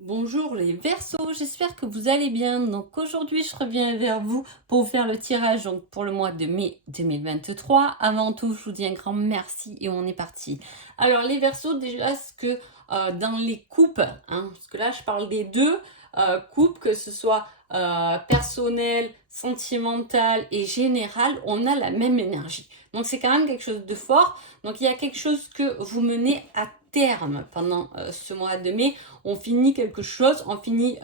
Bonjour les Verseaux, j'espère que vous allez bien. Donc aujourd'hui, je reviens vers vous pour vous faire le tirage donc, pour le mois de mai 2023. Avant tout, je vous dis un grand merci et on est parti. Alors les Verseaux, déjà, ce que dans les coupes, parce que là, je parle des deux coupes, que ce soit personnel, sentimental et général, on a la même énergie. Donc c'est quand même quelque chose de fort. Donc il y a quelque chose que vous menez à terme pendant ce mois de mai. On finit quelque chose, on finit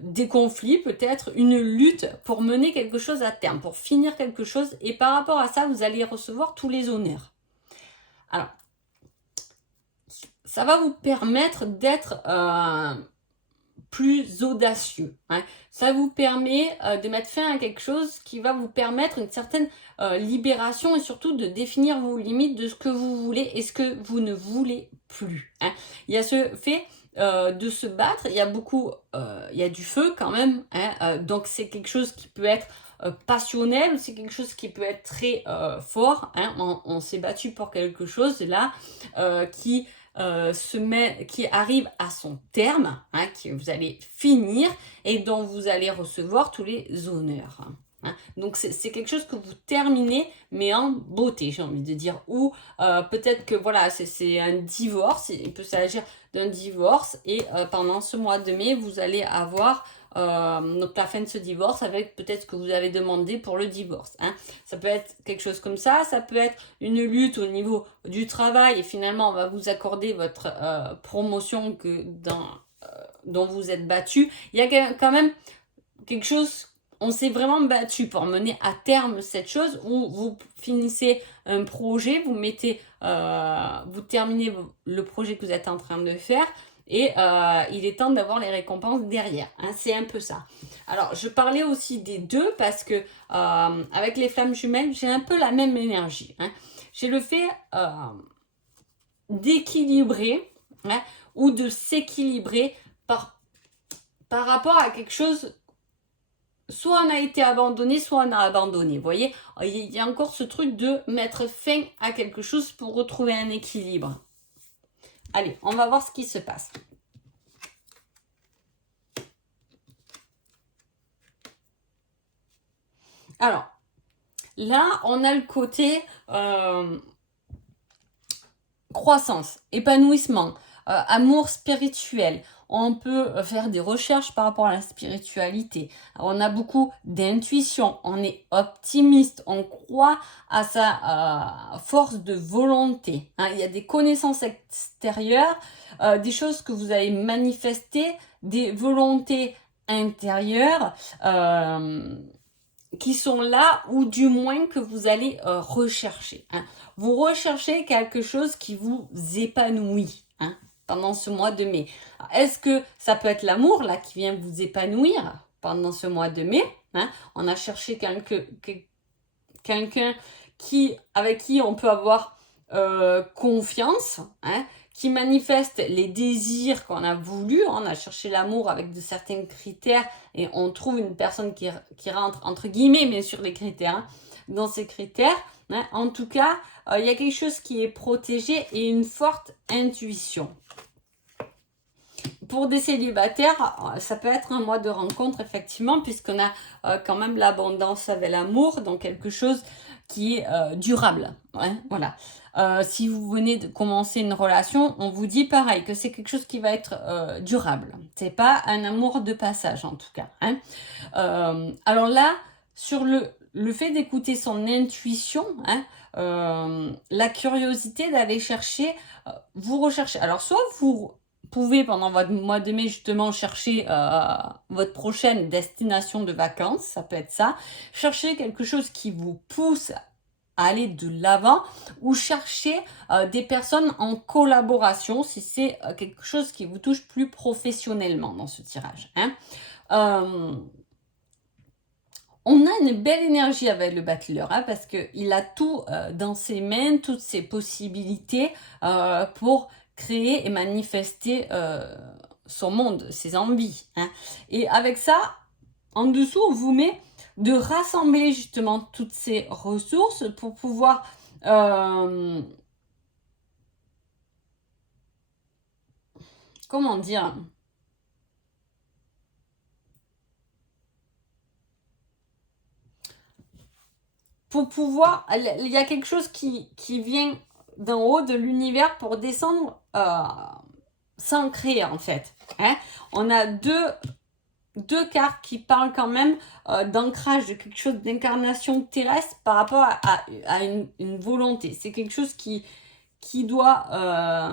des conflits, peut-être une lutte pour mener quelque chose à terme, pour finir quelque chose. Et par rapport à ça, vous allez recevoir tous les honneurs. Alors, ça va vous permettre d'être plus audacieux. Ça vous permet de mettre fin à quelque chose qui va vous permettre une certaine libération et surtout de définir vos limites de ce que vous voulez et ce que vous ne voulez plus. Il y a ce fait de se battre, il y a beaucoup, il y a du feu quand même, donc c'est quelque chose qui peut être passionnel, c'est quelque chose qui peut être très fort. On s'est battu pour quelque chose là qui arrive à son terme, que vous allez finir et dont vous allez recevoir tous les honneurs. Donc c'est quelque chose que vous terminez, mais en beauté, j'ai envie de dire. Ou peut-être que voilà, c'est un divorce, il peut s'agir d'un divorce, et pendant ce mois de mai, vous allez avoir donc la fin de ce divorce avec peut-être ce que vous avez demandé pour le divorce. Ça peut être quelque chose comme ça peut être une lutte au niveau du travail et finalement on va vous accorder votre promotion dont vous êtes battu. Il y a quand même quelque chose, on s'est vraiment battu pour mener à terme cette chose où vous finissez un projet, vous terminez le projet que vous êtes en train de faire et il est temps d'avoir les récompenses derrière. C'est un peu ça. Alors, je parlais aussi des deux parce que avec les flammes jumelles, j'ai un peu la même énergie. J'ai le fait d'équilibrer ou de s'équilibrer par rapport à quelque chose. Soit on a été abandonné, soit on a abandonné. Vous voyez, il y a encore ce truc de mettre fin à quelque chose pour retrouver un équilibre. Allez, on va voir ce qui se passe. Alors, là, on a le côté croissance, épanouissement, amour spirituel. On peut faire des recherches par rapport à la spiritualité. On a beaucoup d'intuition, on est optimiste, on croit à sa force de volonté. Il y a des connaissances extérieures, des choses que vous avez manifestées, des volontés intérieures qui sont là ou du moins que vous allez rechercher. Vous recherchez quelque chose qui vous épanouit pendant ce mois de mai. Est-ce que ça peut être l'amour là qui vient vous épanouir pendant ce mois de mai? On a cherché quelqu'un avec qui on peut avoir confiance, qui manifeste les désirs qu'on a voulu. On a cherché l'amour avec de certains critères et on trouve une personne qui rentre, entre guillemets, bien sûr, les critères, dans ces critères. En tout cas, il y a quelque chose qui est protégé et une forte intuition. Pour des célibataires, ça peut être un mois de rencontre, effectivement, puisqu'on a quand même l'abondance avec l'amour, donc quelque chose qui est durable. Voilà. Si vous venez de commencer une relation, on vous dit pareil, que c'est quelque chose qui va être durable. C'est pas un amour de passage, en tout cas. Alors là, sur le fait d'écouter son intuition, la curiosité d'aller chercher, vous recherchez. Alors, soit vous pouvez, pendant votre mois de mai, justement, chercher votre prochaine destination de vacances, ça peut être ça. Chercher quelque chose qui vous pousse à aller de l'avant ou chercher des personnes en collaboration si c'est quelque chose qui vous touche plus professionnellement dans ce tirage. On a une belle énergie avec le battleur parce qu'il a tout dans ses mains, toutes ses possibilités pour créer et manifester son monde, ses envies. Et avec ça, en dessous, on vous met de rassembler justement toutes ces ressources pour pouvoir comment dire, pour pouvoir, il y a quelque chose qui vient d'en haut de l'univers pour descendre s'ancrer en fait. Hein. On a deux cartes qui parlent quand même d'ancrage, de quelque chose d'incarnation terrestre par rapport à une volonté. C'est quelque chose qui doit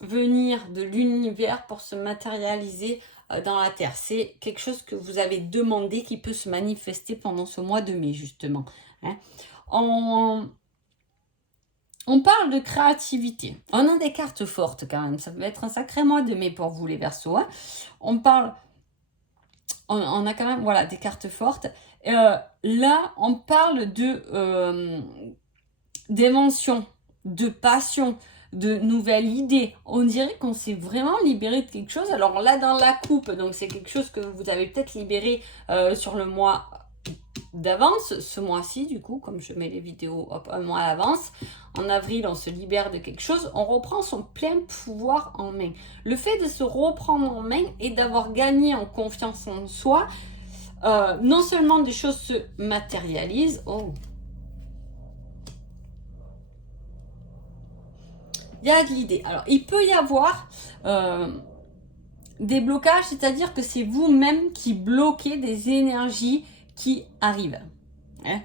venir de l'univers pour se matérialiser dans la Terre. C'est quelque chose que vous avez demandé qui peut se manifester pendant ce mois de mai, justement. Hein. On parle de créativité. On a des cartes fortes quand même. Ça va être un sacré mois de mai pour vous, les Verseaux. Hein. On a quand même voilà, des cartes fortes. Là, on parle d'émotion, de passion, de nouvelles idées. On dirait qu'on s'est vraiment libéré de quelque chose. Alors là, dans la coupe, donc c'est quelque chose que vous avez peut-être libéré sur le mois d'avance, ce mois-ci du coup, comme je mets les vidéos un mois à l'avance. En avril, on se libère de quelque chose, on reprend son plein pouvoir en main. Le fait de se reprendre en main et d'avoir gagné en confiance en soi, non seulement des choses se matérialisent, il y a de l'idée. Alors, il peut y avoir des blocages, c'est-à-dire que c'est vous-même qui bloquez des énergies qui arrivent. Hein.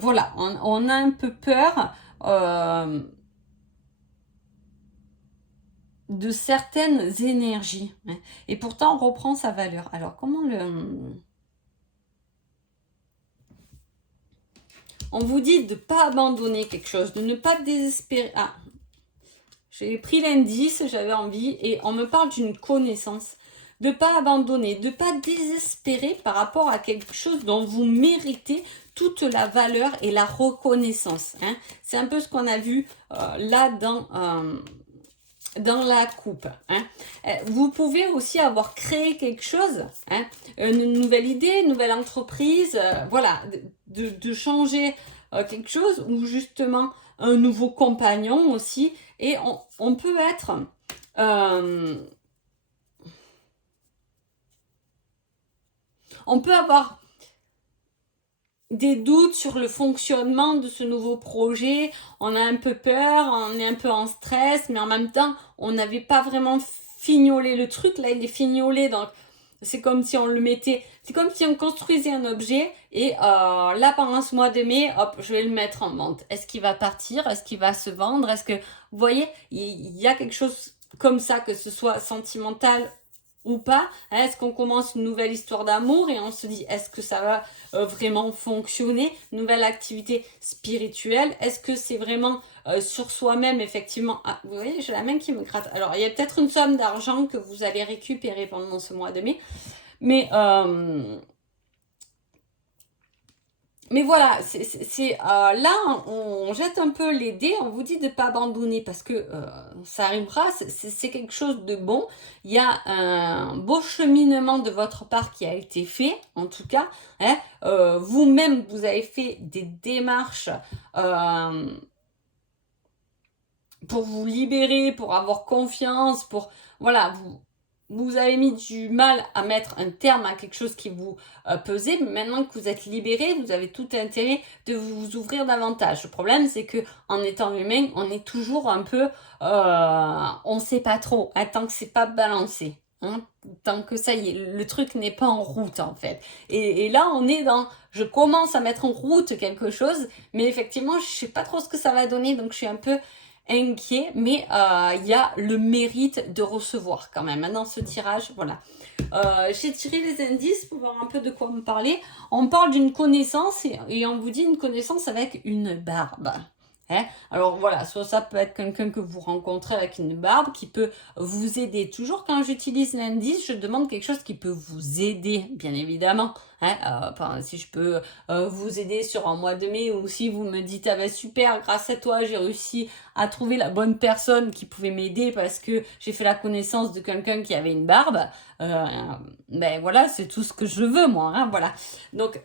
Voilà, on a un peu peur de certaines énergies. Hein. Et pourtant, on reprend sa valeur. Alors, comment on vous dit de ne pas abandonner quelque chose, de ne pas désespérer. Ah, j'ai pris l'indice, j'avais envie, et on me parle d'une connaissance. De ne pas abandonner, de ne pas désespérer par rapport à quelque chose dont vous méritez toute la valeur et la reconnaissance. Hein. C'est un peu ce qu'on a vu là dans la coupe. Hein. Vous pouvez aussi avoir créé quelque chose, hein, une nouvelle idée, une nouvelle entreprise, voilà, de changer quelque chose ou justement un nouveau compagnon aussi. Et on peut être... on peut avoir des doutes sur le fonctionnement de ce nouveau projet, on a un peu peur, on est un peu en stress, mais en même temps, on n'avait pas vraiment fignolé le truc, là il est fignolé, donc c'est comme si on le mettait, c'est comme si on construisait un objet, et là pendant ce mois de mai, hop, je vais le mettre en vente. Est-ce qu'il va partir? Est-ce qu'il va se vendre? Est-ce que, vous voyez, il y a quelque chose comme ça, que ce soit sentimental ou pas. Est-ce qu'on commence une nouvelle histoire d'amour et on se dit est-ce que ça va vraiment fonctionner, nouvelle activité spirituelle, est-ce que c'est vraiment sur soi-même effectivement. Ah, vous voyez, j'ai la main qui me gratte. Alors il y a peut-être une somme d'argent que vous allez récupérer pendant ce mois de mai, mais voilà, là, on jette un peu les dés, on vous dit de ne pas abandonner parce que ça arrivera, c'est quelque chose de bon. Il y a un beau cheminement de votre part qui a été fait, en tout cas. Hein, vous-même, vous avez fait des démarches pour vous libérer, pour avoir confiance, pour... Voilà, vous avez mis du mal à mettre un terme à quelque chose qui vous pesait, mais maintenant que vous êtes libéré, vous avez tout intérêt de vous ouvrir davantage. Le problème, c'est que en étant humain, on est toujours un peu, on sait pas trop, hein, tant que c'est pas balancé. Hein, tant que ça y est, le truc n'est pas en route en fait. Et là, on est dans, je commence à mettre en route quelque chose, mais effectivement, je sais pas trop ce que ça va donner, donc je suis un peu inquiet, mais il y a le mérite de recevoir quand même. Dans ce tirage, voilà. J'ai tiré les indices pour voir un peu de quoi me parler. On parle d'une connaissance et on vous dit une connaissance avec une barbe. Hein, alors voilà, soit ça peut être quelqu'un que vous rencontrez avec une barbe qui peut vous aider. Toujours quand j'utilise l'indice, je demande quelque chose qui peut vous aider, bien évidemment. Hein, si je peux vous aider sur un mois de mai, ou si vous me dites ah ben super, grâce à toi j'ai réussi à trouver la bonne personne qui pouvait m'aider parce que j'ai fait la connaissance de quelqu'un qui avait une barbe, ben voilà, c'est tout ce que je veux moi. Hein, voilà. Donc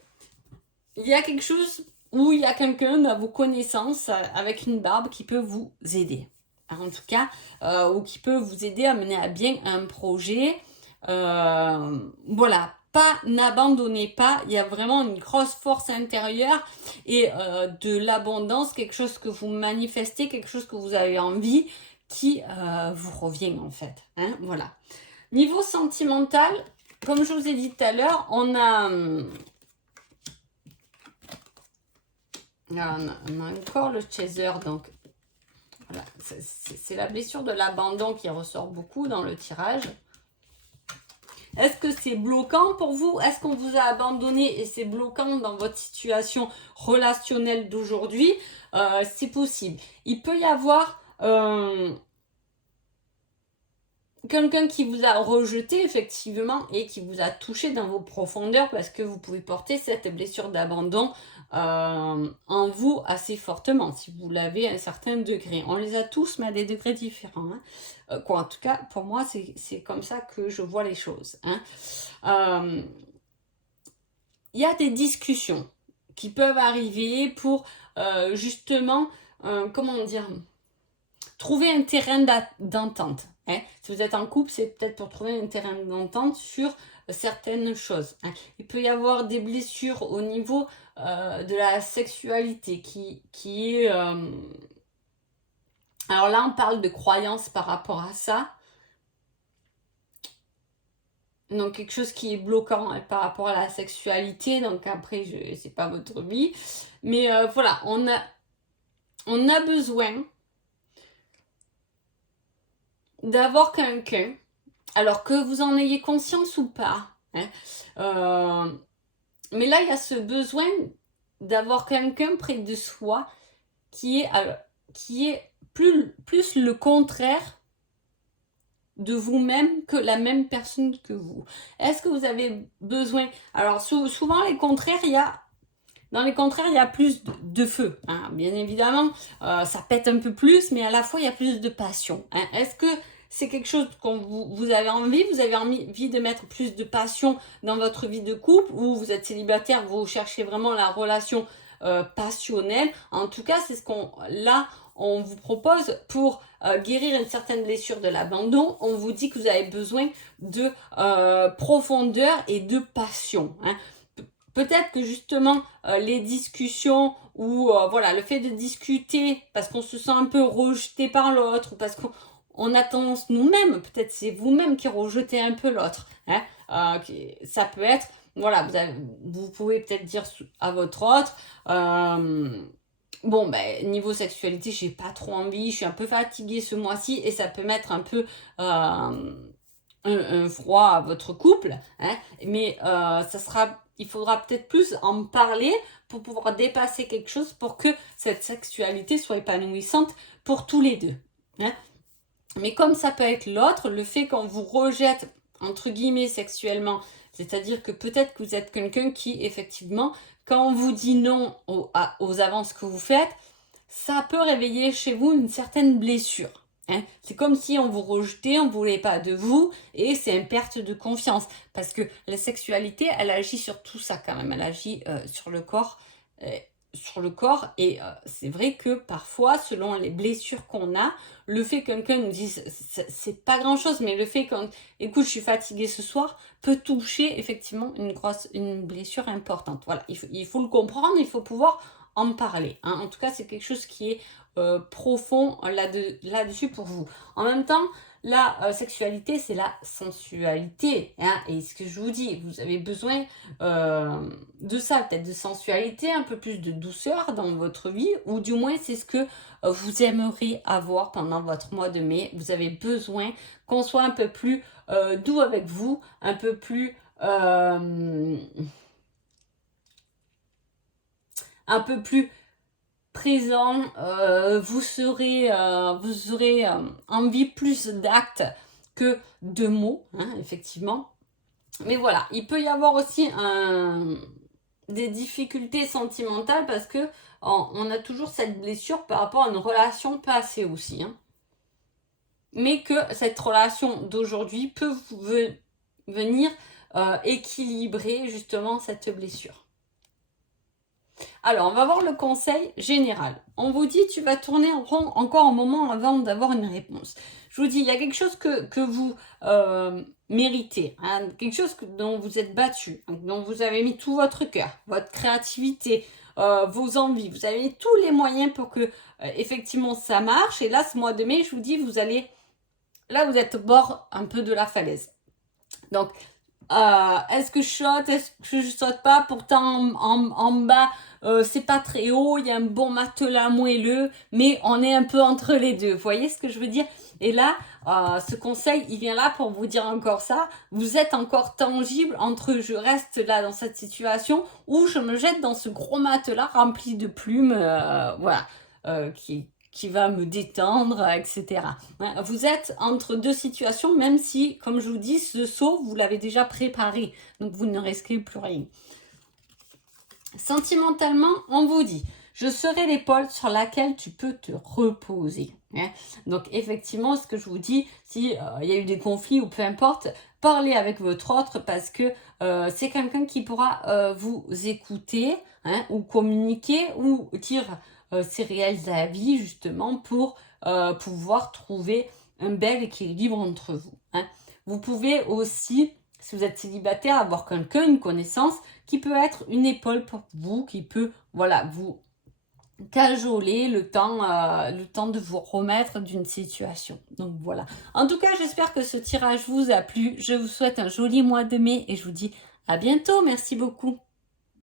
il y a quelque chose où il y a quelqu'un à vos connaissances avec une barbe qui peut vous aider. En tout cas, ou qui peut vous aider à mener à bien un projet. Voilà. n'abandonnez pas, il y a vraiment une grosse force intérieure et de l'abondance, quelque chose que vous manifestez, quelque chose que vous avez envie qui vous revient en fait. Hein, voilà. Niveau sentimental, comme je vous ai dit tout à l'heure, on a encore le chaser, donc voilà, c'est la blessure de l'abandon qui ressort beaucoup dans le tirage. Est-ce que c'est bloquant pour vous? Est-ce qu'on vous a abandonné et c'est bloquant dans votre situation relationnelle d'aujourd'hui? C'est possible. Il peut y avoir quelqu'un qui vous a rejeté effectivement et qui vous a touché dans vos profondeurs parce que vous pouvez porter cette blessure d'abandon en vous assez fortement si vous l'avez à un certain degré. On les a tous mais à des degrés différents. Hein. En tout cas, pour moi, c'est comme ça que je vois les choses. Hein. Y a des discussions qui peuvent arriver pour justement, comment dire, trouver un terrain d'entente. Hein. Si vous êtes en couple, c'est peut-être pour trouver un terrain d'entente sur certaines choses. Hein. Il peut y avoir des blessures au niveau de la sexualité qui est... Alors là, on parle de croyances par rapport à ça. Donc quelque chose qui est bloquant par rapport à la sexualité. Donc après, c'est pas votre vie. Mais voilà, on a besoin d'avoir quelqu'un, alors que vous en ayez conscience ou pas. Hein, mais là, il y a ce besoin d'avoir quelqu'un près de soi qui est plus le contraire de vous-même que la même personne que vous. Est-ce que vous avez besoin... Alors, souvent, les contraires, dans les contraires, il y a plus de feu. Hein. Bien évidemment, ça pète un peu plus, mais à la fois, il y a plus de passion. Hein. Est-ce que c'est quelque chose que vous avez envie? Vous avez envie de mettre plus de passion dans votre vie de couple, ou vous êtes célibataire, vous cherchez vraiment la relation passionnelle? En tout cas, c'est ce on vous propose pour guérir une certaine blessure de l'abandon. On vous dit que vous avez besoin de profondeur et de passion. Hein. Peut-être que justement les discussions ou voilà, le fait de discuter parce qu'on se sent un peu rejeté par l'autre ou parce qu'on a tendance nous-mêmes, peut-être c'est vous-même qui rejetez un peu l'autre. Hein, ça peut être, voilà, vous pouvez peut-être dire à votre autre, bon, ben, niveau sexualité, j'ai pas trop envie, je suis un peu fatiguée ce mois-ci et ça peut mettre un peu un froid à votre couple. Hein, mais il faudra peut-être plus en parler pour pouvoir dépasser quelque chose pour que cette sexualité soit épanouissante pour tous les deux. Hein. Mais comme ça peut être l'autre, le fait qu'on vous rejette, entre guillemets, sexuellement, c'est-à-dire que peut-être que vous êtes quelqu'un qui, effectivement, quand on vous dit non aux avances que vous faites, ça peut réveiller chez vous une certaine blessure. Hein. C'est comme si on vous rejetait, on ne voulait pas de vous, et c'est une perte de confiance. Parce que la sexualité, elle agit sur tout ça quand même. Elle agit sur le corps. Et c'est vrai que parfois, selon les blessures qu'on a, le fait que quelqu'un nous dise c'est pas grand chose, mais le fait écoute, je suis fatiguée ce soir, peut toucher effectivement une blessure importante. Voilà, il faut le comprendre, il faut pouvoir en parler. Hein. En tout cas, c'est quelque chose qui est profond là-dessus pour vous. En même temps, la sexualité, c'est la sensualité. Hein, et ce que je vous dis, vous avez besoin de ça, peut-être de sensualité, un peu plus de douceur dans votre vie, ou du moins c'est ce que vous aimeriez avoir pendant votre mois de mai. Vous avez besoin qu'on soit un peu plus doux avec vous, un peu plus... présent, vous aurez envie plus d'actes que de mots, hein, effectivement. Mais voilà, il peut y avoir aussi des difficultés sentimentales parce que on a toujours cette blessure par rapport à une relation passée aussi. Hein. Mais que cette relation d'aujourd'hui peut venir équilibrer justement cette blessure. Alors, on va voir le conseil général. On vous dit, tu vas tourner en rond encore un moment avant d'avoir une réponse. Je vous dis, il y a quelque chose que vous méritez, hein, quelque chose dont vous êtes battu, hein, dont vous avez mis tout votre cœur, votre créativité, vos envies. Vous avez mis tous les moyens pour que, effectivement, ça marche. Et là, ce mois de mai, je vous dis, vous allez... Là, vous êtes au bord un peu de la falaise. Donc, est-ce que je saute, est-ce que je saute pas? Pourtant, en bas, c'est pas très haut, il y a un bon matelas moelleux, mais on est un peu entre les deux. Vous voyez ce que je veux dire? Et là, ce conseil, il vient là pour vous dire encore ça. Vous êtes encore tangible entre je reste là dans cette situation ou je me jette dans ce gros matelas rempli de plumes, voilà, qui va me détendre, etc. Vous êtes entre deux situations, même si, comme je vous dis, ce saut, vous l'avez déjà préparé. Donc, vous ne risquez plus rien. Sentimentalement, on vous dit, je serai l'épaule sur laquelle tu peux te reposer. Donc, effectivement, ce que je vous dis, si il y a eu des conflits ou peu importe, parlez avec votre autre parce que c'est quelqu'un qui pourra vous écouter ou communiquer ou dire ses réels avis justement pour pouvoir trouver un bel équilibre entre vous. Vous pouvez aussi, si vous êtes célibataire, avoir quelqu'un, une connaissance qui peut être une épaule pour vous, qui peut voilà, vous cajoler le temps de vous remettre d'une situation. Donc voilà. En tout cas, j'espère que ce tirage vous a plu. Je vous souhaite un joli mois de mai et je vous dis à bientôt. Merci beaucoup.